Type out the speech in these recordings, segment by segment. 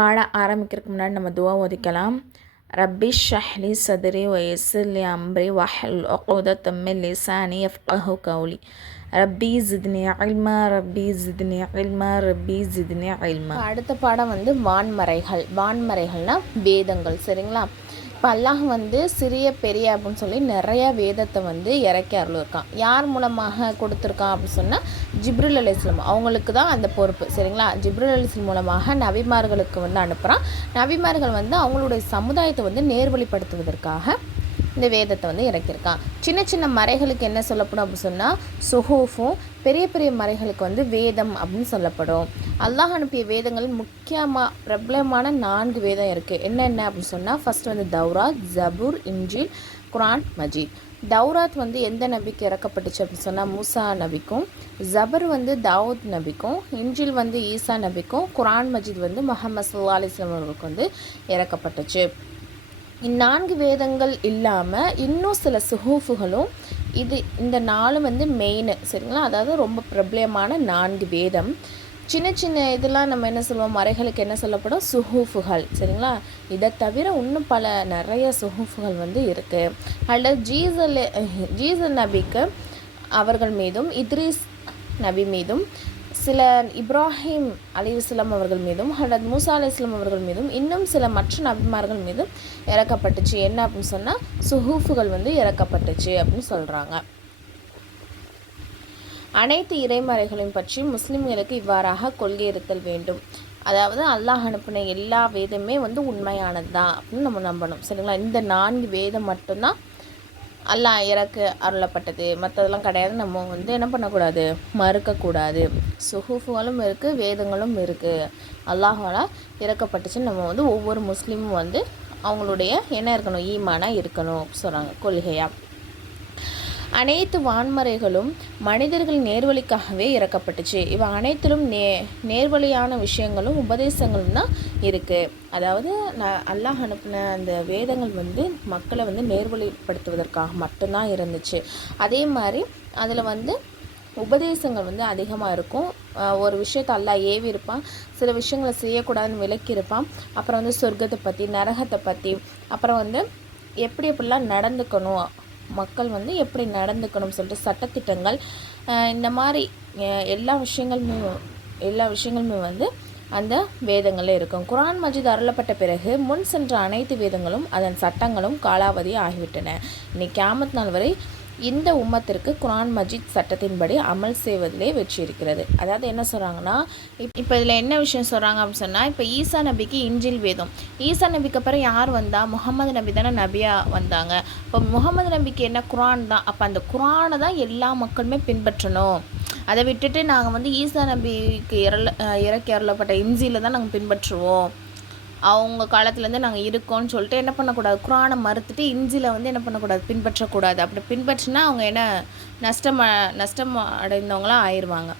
பாட ஆரம்பிக்கிறதுக்கு முன்னாடி நம்ம துவா ஓதிக்கலாம். ரப்பி ஷ்ரஹ்லி சத்ரி வயஸ்ஸிர் லி அம்ரி வஹ்லுல் உக்தத்தம் மின் லிசானி யஃப்கஹு கௌலி. ரப்பி ஜித்னி இல்மா ரப்பி ஜித்னி இல்மா ரப்பி ஜித்னி இல்மா. அடுத்த பாடம் வான்மறைகள்னா வேதங்கள். சரிங்களா? இப்போ அல்லாஹ் சிறிய பெரிய அப்படின்னு சொல்லி நிறையா வேதத்தை இறக்கி அருள்யிருக்கான். யார் மூலமாக கொடுத்துருக்கான் அப்படின்னு சொன்னால் ஜிப்ரில் அலைஹிஸ்ஸலாம் அவங்களுக்கு தான் அந்த பொறுப்பு. சரிங்களா? ஜிப்ரில் அலைஹிஸ்ஸலாம் மூலமாக நபிமார்களுக்கு அனுப்புகிறான். நபிமார்கள் அவங்களுடைய சமுதாயத்தை நேர்வழிப்படுத்துவதற்காக இந்த வேதத்தை இறக்கியிருக்கான். சின்ன சின்ன மறைகளுக்கு என்ன சொல்லப்படும் அப்படின்னு சொன்னால் சுஹூஃபும், பெரிய பெரிய மறைகளுக்கு வேதம் அப்படின்னு சொல்லப்படும். அல்லாஹ் அனுப்பிய வேதங்கள் முக்கியமாக பிரபலமான 4 வேதம் இருக்குது. என்னென்ன அப்படின்னு சொன்னால் ஃபஸ்ட்டு தௌராத், ஜபூர், இன்ஜில், குரான் மஜீத். தௌராத் எந்த நபிக்கு இறக்கப்பட்டுச்சு அப்படின்னு சொன்னால் மூசா நபிக்கும், ஜபர் தாவூத் நபிக்கும், இன்ஜில் ஈசா நபிக்கும், குரான் மஜீத் முஹம்மது ஸல்லல்லாஹு அலைஹி வஸல்லம் அவர்களுக்கு இறக்கப்பட்டுச்சு. இந்த 4 வேதங்கள் இல்லாமல் இன்னும் சில சுஹூஃபுகளும் இந்த 4 மெயின். சரிங்களா? அதாவது ரொம்ப பிரபலமான 4 வேதம். சின்ன சின்ன இதெல்லாம் நம்ம என்ன சொல்லுவோம், மறைகளுக்கு என்ன சொல்லப்படும், சுஹூஃபுகள். சரிங்களா? இதை தவிர இன்னும் நிறைய சுஹூஃபுகள் இருக்குது. அல்லது ஜீசல் நபிக்கு அவர்கள் மீதும், இத்ரீஸ் நபி மீதும், சில இப்ராஹிம் அலைஹிஸ்ஸலாம் அவர்கள் மீதும், ஹஜ்ரத் மூசா அலைஹிஸ்ஸலாம் அவர்கள் மீதும், இன்னும் சில மற்ற நபிமார்கள் மீதும் இறக்கப்பட்டுச்சு. என்ன அப்படின்னு சொன்னால் சுஹூஃபுகள் இறக்கப்பட்டுச்சு அப்படின்னு சொல்கிறாங்க. அனைத்து இறைமறைகளையும் பற்றி முஸ்லிம்களுக்கு இவ்வாறாக கொள்கை இருத்தல் வேண்டும். அதாவது அல்லாஹ் அனுப்பின எல்லா வேதமே உண்மையானது தான் அப்படின்னு நம்ம நம்பணும். சரிங்களா? இந்த 4 வேதம் மட்டும்தான் அல்லாஹ் இறக்கு அருளப்பட்டது, மற்றதெல்லாம் கிடையாது. நம்ம என்ன பண்ணக்கூடாது, மறுக்கக்கூடாது. சுஹூஃபுகளும் இருக்குது, வேதங்களும் இருக்குது. அல்லாஹால இறக்கப்பட்டுச்சுன்னு நம்ம ஒவ்வொரு முஸ்லீமும் அவங்களுடைய என்ன இருக்கணும், ஈமானாக இருக்கணும் சொல்கிறாங்க, கொள்கையாக. அனைத்து வான்மறைகளும் மனிதர்கள் நேர்வழிக்காகவே இறக்கப்பட்டுச்சு. இவை அனைத்திலும் நேர்வழியான விஷயங்களும் உபதேசங்களும் தான் இருக்குது. அதாவது அல்லாஹ் அனுப்பின அந்த வேதங்கள் மக்களை நேர்வழிப்படுத்துவதற்காக மட்டும்தான் இருந்துச்சு. அதே மாதிரி அதில் உபதேசங்கள் அதிகமாக இருக்கும். ஒரு விஷயத்தை அல்லாஹ் ஏவி இருப்பான், சில விஷயங்களை செய்யக்கூடாதுன்னு விலக்கியிருப்பான். அப்புறம் சொர்க்கத்தை பற்றி, நரகத்தை பற்றி, அப்புறம் எப்படி எப்படிலாம் நடந்துக்கணும், மக்கள் எப்படி நடந்துக்கணும்னு சொல்லிட்டு சட்டத்திட்டங்கள், இந்த மாதிரி எல்லா விஷயங்களுமே அந்த வேதங்களே இருக்கும். குரான் மஜீத் அருளப்பட்ட பிறகு முன் சென்ற அனைத்து வேதங்களும் அதன் சட்டங்களும் காலாவதி ஆகிவிட்டன. இன்னைக்கு கியாமத் நாள் வரை இந்த உம்மத்திற்கு குரான் மஜீத் சட்டத்தின்படி அமல் செய்வதிலே வெற்றி இருக்கிறது. அதாவது என்ன சொல்கிறாங்கன்னா, இப்போ இதில் என்ன விஷயம் சொல்கிறாங்க அப்படின்னு சொன்னால், இப்போ ஈசா நபிக்கு இன்ஜில் வேதம். ஈசா நபிக்கு அப்புறம் யார் வந்தால், முகமது நபி தானே நபியாக வந்தாங்க. இப்போ முகமது நபிக்கு என்ன, குரான் தான். அப்போ அந்த குரானை தான் எல்லா மக்களுமே பின்பற்றணும். அதை விட்டுட்டு நாங்கள் ஈசா நபிக்கு இறக்கி அருளப்பட்ட இன்ஜிலை தான் நாங்கள் பின்பற்றுவோம், அவங்க காலத்துலேருந்து நாங்கள் இருக்கோம்னு சொல்லிட்டு என்ன பண்ணக்கூடாது, குரானை மறுத்துட்டு இன்ஜிலை என்ன பண்ணக்கூடாது, பின்பற்றக்கூடாது. அப்படி பின்பற்றினா அவங்க என்ன நஷ்டம் அடைந்தவங்களாம் ஆயிடுவாங்க.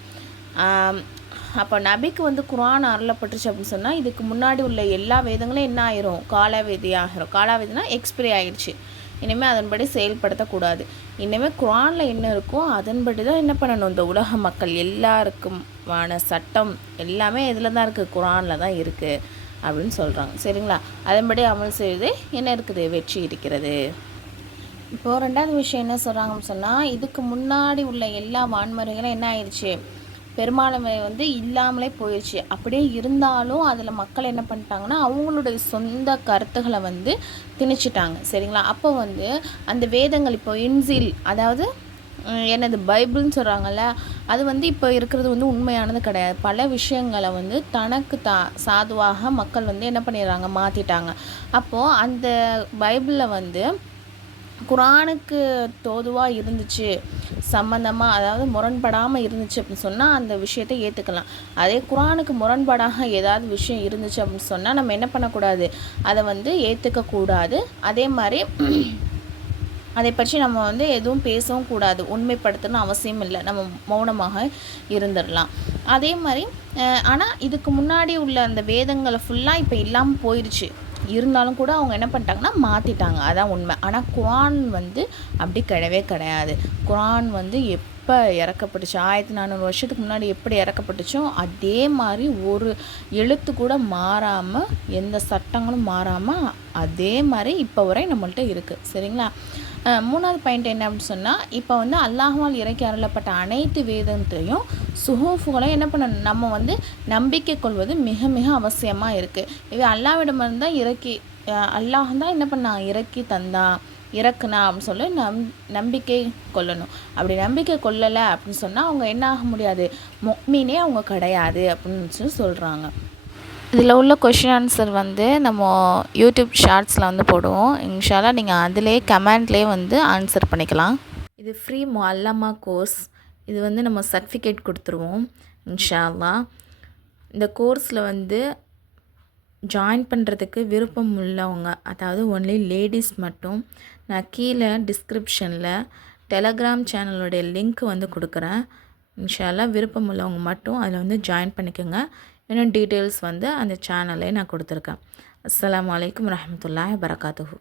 அப்போ நபிக்கு குரான் அருளப்பட்டுருச்சு அப்படின்னு சொன்னால் இதுக்கு முன்னாடி உள்ள எல்லா வேதங்களும் என்ன ஆயிரும், காலாவதி ஆகிரும். காலாவதினா எக்ஸ்பிரி ஆகிடுச்சு. இனிமேல் அதன்படி செயல்படுத்தக்கூடாது. இனிமேல் குரானில் என்ன இருக்கோ அதன்படி தான் என்ன பண்ணணும், இந்த உலக மக்கள் எல்லாருக்குமான சட்டம் எல்லாமே இதில் தான் இருக்குது, குரானில் தான் இருக்குது அப்படின்னு சொல்கிறாங்க. சரிங்களா? அதன்படி அமல் செய்வது என்ன இருக்குது, வெற்றி இருக்கிறது. இப்போது 2வது விஷயம் என்ன சொல்கிறாங்கன்னு சொன்னால், இதுக்கு முன்னாடி உள்ள எல்லா வான்மறைகளும் என்ன ஆயிடுச்சு, பெரும்பாலுமே இல்லாமலே போயிடுச்சு. அப்படியே இருந்தாலும் அதில் மக்கள் என்ன பண்ணிட்டாங்கன்னா அவங்களுடைய சொந்த கருத்துக்களை திணிச்சிட்டாங்க. சரிங்களா? அப்போ அந்த வேதங்கள் இப்போ இன்ஜில், அதாவது என்னது பைபிள்னு சொல்கிறாங்கல்ல, அது இப்போ இருக்கிறது உண்மையானது கிடையாது. பல விஷயங்களை தனக்கு சாதுவாக மக்கள் என்ன பண்ணிடுறாங்க, மாற்றிட்டாங்க. அப்போது அந்த பைபிளில் குரானுக்கு தோதுவாக இருந்துச்சு, சம்மந்தமாக அதாவது முரண்படாமல் இருந்துச்சு அப்படின்னு சொன்னால் அந்த விஷயத்தை ஏற்றுக்கலாம். அதே குரானுக்கு முரண்பாடாக ஏதாவது விஷயம் இருந்துச்சு அப்படின்னு சொன்னால் நம்ம என்ன பண்ணக்கூடாது, அதை ஏற்றுக்கக்கூடாது. அதே மாதிரி அதை பற்றி நம்ம எதுவும் பேசவும் கூடாது, உண்மைப்படுத்தணும் அவசியம் இல்லை, நம்ம மௌனமாக இருந்துடலாம். அதே மாதிரி ஆனால் இதுக்கு முன்னாடி உள்ள அந்த வேதங்களை ஃபுல்லாக இப்போ இல்லாமல் போயிடுச்சு. இருந்தாலும் கூட அவங்க என்ன பண்ணிட்டாங்கன்னா மாற்றிட்டாங்க, அதான் உண்மை. ஆனால் குர்ஆன் வந்து அப்படி கிடையவே கிடையாது. குர்ஆன் வந்து எப்போ இறக்கப்பட்டுச்சு, 1400 வருஷத்துக்கு முன்னாடி எப்படி இறக்கப்பட்டுச்சோ அதே மாதிரி ஒரு எழுத்து கூட மாறாமல், எந்த சட்டங்களும் மாறாமல் அதே மாதிரி இப்போ வரை நம்மள்ட்ட இருக்குது. சரிங்களா? மூணாவது பாயிண்ட் என்ன அப்படின்னு சொன்னால், இப்போ வந்து அல்லாஹ்வால் இறக்கி அருளப்பட்ட அனைத்து வேதத்தையும் சுஹூஃபுகளையும் என்ன பண்ணணும், நம்ம வந்து நம்பிக்கை கொள்வது மிக மிக அவசியமாக இருக்குது. இது அல்லாஹ்விடமிருந்து தான் அல்லாஹ் தான் என்ன பண்ணான், இறக்கி தந்தான், இறக்குனா அப்படின்னு சொல்லி நம்பிக்கை கொள்ளணும். அப்படி நம்பிக்கை கொள்ளலை அப்படின்னு சொன்னால் அவங்க என்ன ஆக முடியாது, முஃமினே அவங்க கிடையாது அப்படின்னு சொல்லி சொல்கிறாங்க. இதில் உள்ள கொஷின் ஆன்சர் வந்து நம்ம யூடியூப் ஷார்ட்ஸில் வந்து போடுவோம். இன்ஷா அல்லாஹ் நீங்கள் அதிலே கமெண்ட்லேயே வந்து ஆன்சர் பண்ணிக்கலாம். இது ஃப்ரீ முஅல்லமா கோர்ஸ். இது வந்து நம்ம சர்டிஃபிகேட் கொடுத்துருவோம் இன்ஷா அல்லாஹ். இந்த கோர்ஸில் வந்து ஜாயின் பண்ணுறதுக்கு விருப்பம் உள்ளவங்க, அதாவது ஒன்லி லேடிஸ் மட்டும், நான் கீழே டிஸ்கிரிப்ஷனில் டெலகிராம் சேனலுடைய லிங்க் வந்து கொடுக்குறேன். இன்ஷா அல்லாஹ் விருப்பம் உள்ளவங்க மட்டும் அதில் வந்து ஜாயின் பண்ணிக்கோங்க. இன்னும் டீட்டெயில்ஸ் வந்து அந்த சேனல்லே நான் கொடுத்துருக்கேன். அஸ்ஸலாமு அலைக்கும் வரஹ்மத்துல்லாஹி வபரகாத்துஹு.